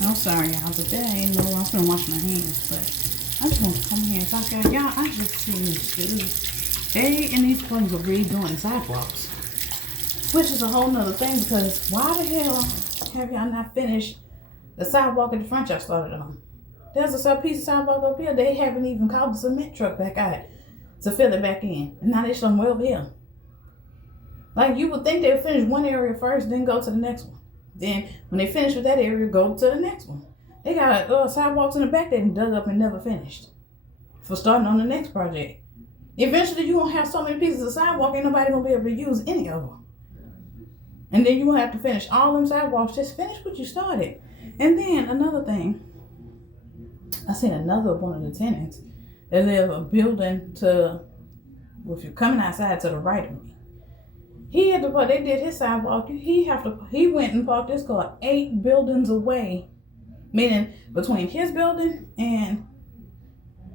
I'm sorry, y'all. Today, no, I'm gonna wash my hands, but I just want to come here and talk to y'all. I just seen this dude. They and these places are redoing the sidewalks, which is a whole nother thing because why the hell have y'all not finished the sidewalk at the front y'all started on? There's a piece of sidewalk up here. They haven't even called the cement truck back out to fill it back in, and now they're somewhere over here. Like you would think they'd finish one area first, then go to the next one. Then when they finish with that area, go to the next one. They got sidewalks in the back that dug up and never finished for starting on the next project. Eventually, you won't have so many pieces of sidewalk, ain't nobody gonna be able to use any of them. And then you won't have to finish all them sidewalks. Just finish what you started. And then another thing, I seen another one of the tenants. They live a building to, well, if you're coming outside to the right of me. He had to park, they did his sidewalk. He went and parked his car 8 buildings away. Meaning between his building and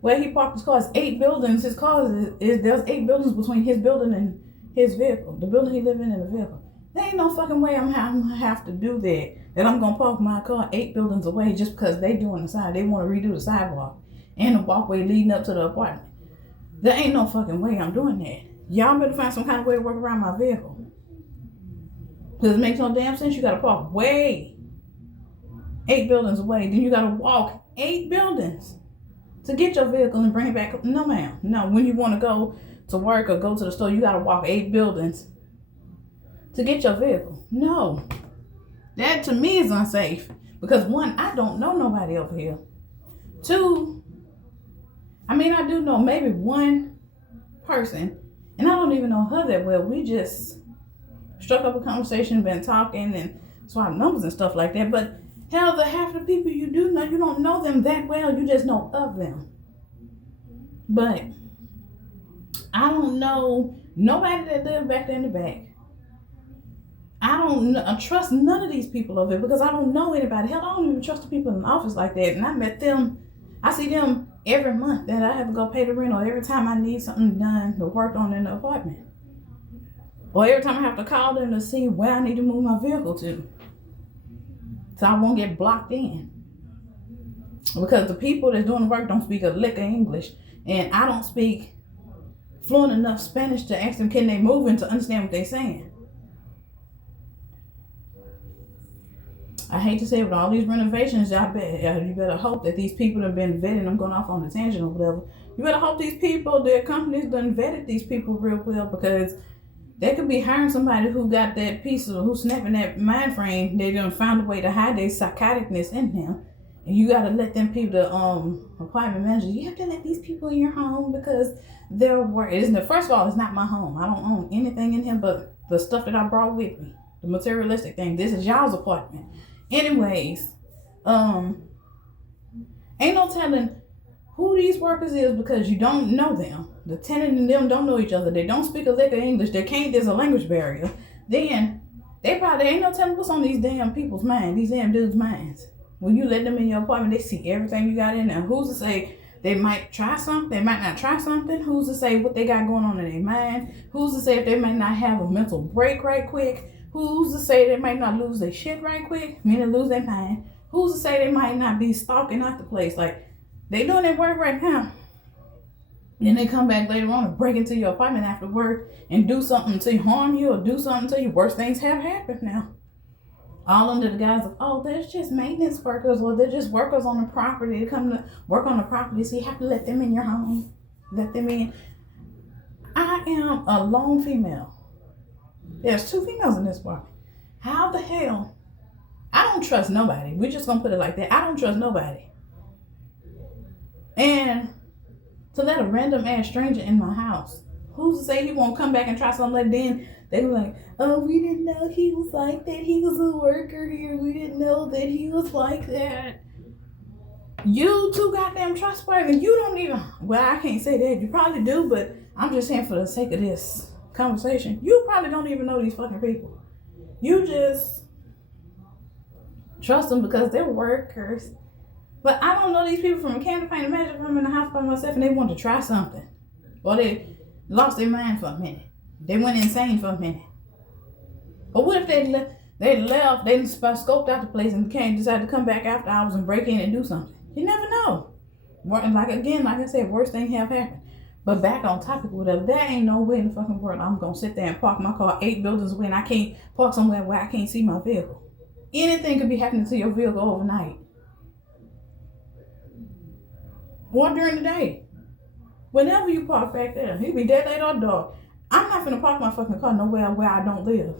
where he parked his car is 8 buildings. His car there's 8 buildings between his building and his vehicle. The building he live in and the vehicle. There ain't no fucking way I'm gonna have to do that. That I'm gonna park my car 8 buildings away just because they doing the side. They want to redo the sidewalk and the walkway leading up to the apartment. There ain't no fucking way I'm doing that. Y'all better find some kind of way to work around my vehicle. Because it makes no damn sense. You gotta park way 8 buildings away. Then you gotta walk 8 buildings to get your vehicle and bring it back. No, ma'am. No, when you want to go to work or go to the store, you gotta walk 8 buildings to get your vehicle. No. That to me is unsafe. Because 1, I don't know nobody over here. 2, I mean, I do know maybe 1 person. And I don't even know her that well. We just struck up a conversation, been talking and swapped numbers and stuff like that. But hell, the half the people you do know, you don't know them that well. You just know of them. But I don't know nobody that lived back there in the back. I trust none of these people over here because I don't know anybody. Hell, I don't even trust the people in the office like that. And I met them. I see them every month that I have to go pay the rent or every time I need something done to work on in the apartment. Or every time I have to call them to see where I need to move my vehicle to. So I won't get blocked in. Because the people that's doing the work don't speak a lick of English. And I don't speak fluent enough Spanish to ask them can they move and to understand what they're saying. I hate to say it, with all these renovations, you better hope that these people have been vetted. I'm going off on a tangent or whatever. You better hope these people, their companies done vetted these people real well because they could be hiring somebody who got that piece of, who's snapping that mind frame. They done found a way to hide their psychoticness in them. And you got to let them people, the apartment managers, you have to let these people in your home because they're working. First of all, it's not my home. I don't own anything in here but the stuff that I brought with me. The materialistic thing. This is y'all's apartment. Anyways, ain't no telling who these workers is because you don't know them. The tenant and them don't know each other. They don't speak a lick of English. There's a language barrier. Then they probably ain't no telling what's on these damn people's minds, these damn dudes' minds. When you let them in your apartment, they see everything you got in there. Who's to say they might try something? They might not try something. Who's to say what they got going on in their mind? Who's to say if they might not have a mental break right quick? Who's to say they might not lose their shit right quick? Meaning lose their mind. Who's to say they might not be stalking out the place? Like, they doing their work right now. Then they come back later on and break into your apartment after work and do something to harm you or do something to you. Worse things have happened now. All under the guise of, oh, there's just maintenance workers or they're just workers on the property. They come to work on the property, so you have to let them in your home. Let them in. I am a lone female. There's 2 females in this apartment. How the hell? I don't trust nobody. We're just gonna put it like that. I don't trust nobody. And to let a random ass stranger in my house, who's to say he won't come back and try something like then? They were like, oh, we didn't know he was like that. He was a worker here. We didn't know that he was like that. You too goddamn trustworthy. You don't even, well, I can't say that. You probably do, but I'm just saying for the sake of this conversation, you probably don't even know these fucking people. You just trust them because they're workers. But I don't know these people from a can of paint. Imagine if I'm in the house by myself and they want to try something. Or they lost their mind for a minute. They went insane for a minute. But what if they They left, they scoped out the place and decided to come back after hours and break in and do something. You never know. Like I said, worst thing have happened. But back on topic, whatever, there ain't no way in the fucking world I'm gonna sit there and park my car 8 buildings away and I can't park somewhere where I can't see my vehicle. Anything could be happening to your vehicle overnight. Or during the day. Whenever you park back there, it be dead late or dark. I'm not gonna park my fucking car nowhere where I don't live.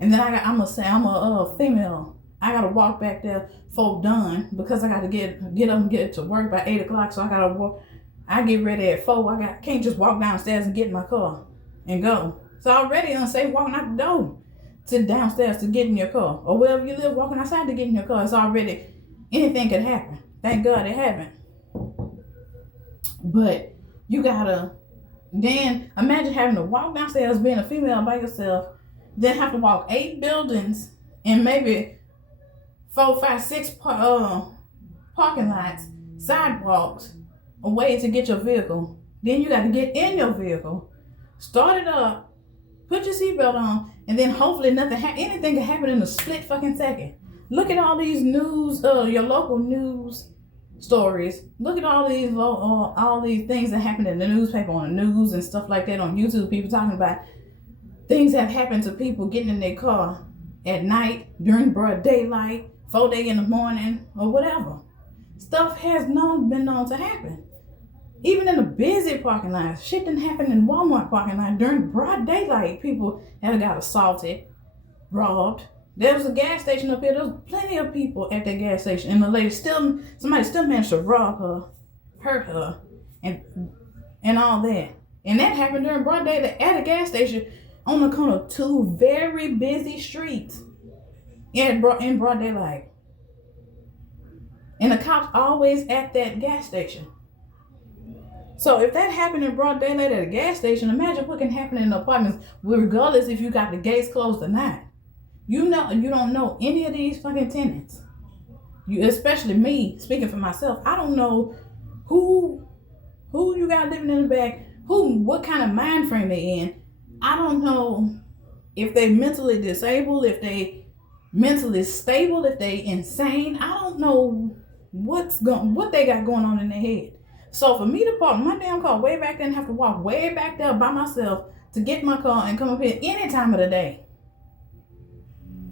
And then I'm a female. I gotta walk back there for done because I gotta get up and get to work by 8 o'clock. So I gotta walk. I get ready at 4. Can't just walk downstairs and get in my car and go. It's already unsafe walking out the door to downstairs to get in your car. Or wherever you live, walking outside to get in your car. It's already, anything could happen. Thank God it happened. But you gotta, then imagine having to walk downstairs being a female by yourself, then have to walk 8 buildings and maybe 4, 5, 6 parking lots, sidewalks, a way to get your vehicle. Then you got to get in your vehicle, start it up, put your seatbelt on, and then hopefully anything can happen in a split fucking second. Look at all these news, your local news stories. Look at all these things that happen in the newspaper, on the news and stuff like that on YouTube. People talking about things that have happened to people getting in their car at night, during broad daylight, 4 in the morning, or whatever. Stuff has been known to happen. Even in the busy parking lots. Shit didn't happen in Walmart parking lot during broad daylight. People have got assaulted, robbed. There was a gas station up here. There was plenty of people at that gas station. And the lady somebody still managed to rob her, hurt her, and all that. And that happened during broad daylight at a gas station on the corner of 2 very busy streets in broad daylight. And the cops always at that gas station. So if that happened in broad daylight at a gas station, imagine what can happen in apartments, regardless if you got the gates closed or not. You don't know any of these fucking tenants. Especially me, speaking for myself, I don't know who you got living in the back, what kind of mind frame they in. I don't know if they mentally disabled, if they mentally stable, if they insane. I don't know what they got going on in their head. So for me to park my damn car way back there and have to walk way back there by myself to get my car and come up here any time of the day.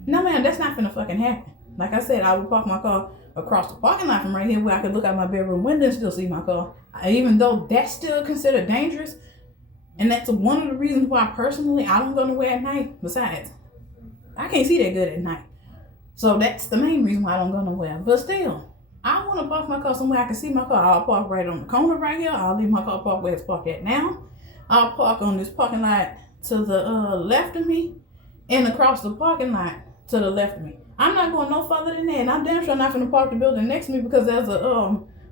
No, man, that's not gonna fucking happen. Like I said, I would park my car across the parking lot from right here where I could look out my bedroom window and still see my car. Even though that's still considered dangerous. And that's one of the reasons why personally I don't go nowhere at night. Besides, I can't see that good at night. So that's the main reason why I don't go nowhere. But still, I want to park my car somewhere I can see my car. I'll park right on the corner right here. I'll leave my car parked where it's parked at now. I'll park on this parking lot to the left of me and across the parking lot to the left of me. I'm not going no further than that. And I'm damn sure not going to park the building next to me because there's a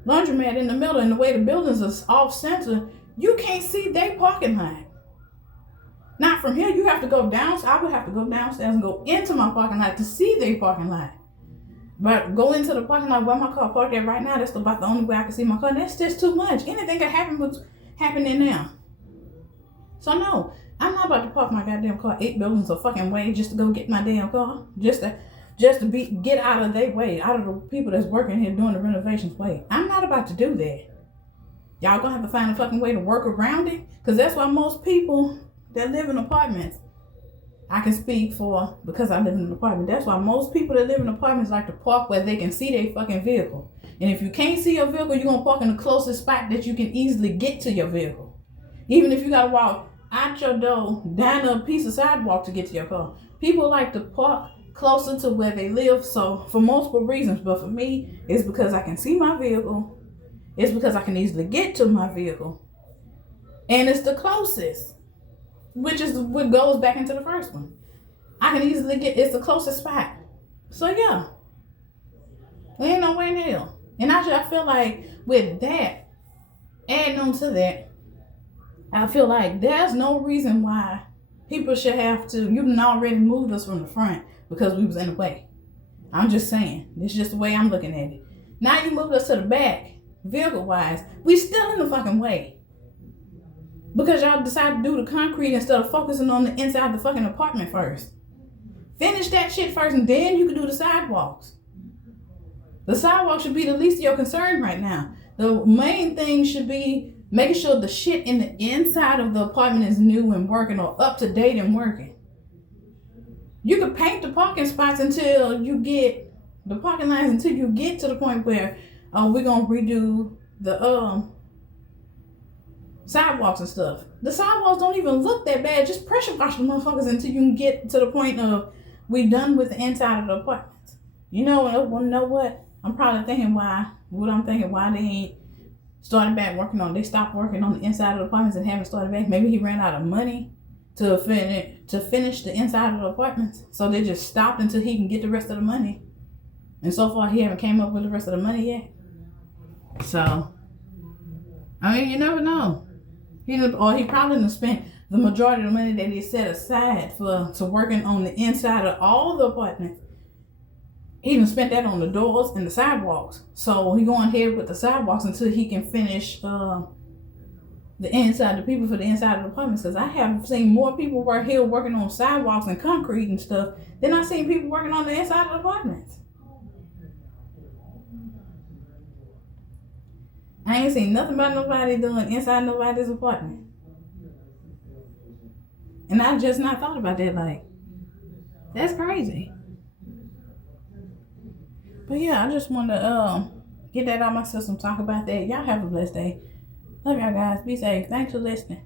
laundromat in the middle, and the way the buildings are off center, you can't see their parking lot. Not from here. You have to go down. I would have to go downstairs and go into my parking lot to see their parking lot. But go into the parking lot where my car parked at right now, that's about the only way I can see my car. And that's just too much. Anything can happen what's happening now. So no, I'm not about to park my goddamn car 8 buildings a fucking way just to go get my damn car. Just to get out of their way, out of the people that's working here doing the renovations way. I'm not about to do that. Y'all gonna have to find a fucking way to work around it. Because that's why most people that live in apartments, I can speak for because I live in an apartment. That's why most people that live in apartments like to park where they can see their fucking vehicle. And if you can't see your vehicle, you're gonna park in the closest spot that you can easily get to your vehicle. Even if you gotta walk out your door, down a piece of sidewalk to get to your car. People like to park closer to where they live, so for multiple reasons. But for me, it's because I can see my vehicle. It's because I can easily get to my vehicle. And it's the closest, which is what goes back into the first one. I can easily it's the closest spot. So yeah, there ain't no way in hell. And I feel like with that, adding on to that, I feel like there's no reason why people should have to, you done already moved us from the front because we was in the way. I'm just saying, this is just the way I'm looking at it. Now you moved us to the back, vehicle-wise, we still in the fucking way. Because y'all decided to do the concrete instead of focusing on the inside of the fucking apartment first. Finish that shit first, and then you can do the sidewalks. The sidewalk should be the least of your concern right now. The main thing should be making sure the shit in the inside of the apartment is new and working, or up to date and working. You could paint the parking spots until you get the parking lines, until you get to the point where we're gonna redo the sidewalks and stuff. The sidewalks don't even look that bad. Just pressure wash the motherfuckers until you can get to the point of we're done with the inside of the apartments. You know what? I'm probably thinking why they ain't started back working on. They stopped working on the inside of the apartments and haven't started back. Maybe he ran out of money to finish the inside of the apartments, so they just stopped until he can get the rest of the money. And so far, he haven't came up with the rest of the money yet. So, I mean, you never know. He probably done spent the majority of the money that he set aside to working on the inside of all the apartments. He done spent that on the doors and the sidewalks. So he going ahead with the sidewalks until he can finish the inside, the people for the inside of the apartments. Because I have seen more people here working on sidewalks and concrete and stuff than I've seen people working on the inside of the apartments. I ain't seen nothing about nobody doing inside nobody's apartment. And I just not thought about that. Like, that's crazy. But yeah, I just want to get that out of my system, talk about that. Y'all have a blessed day. Love y'all guys. Be safe. Thanks for listening.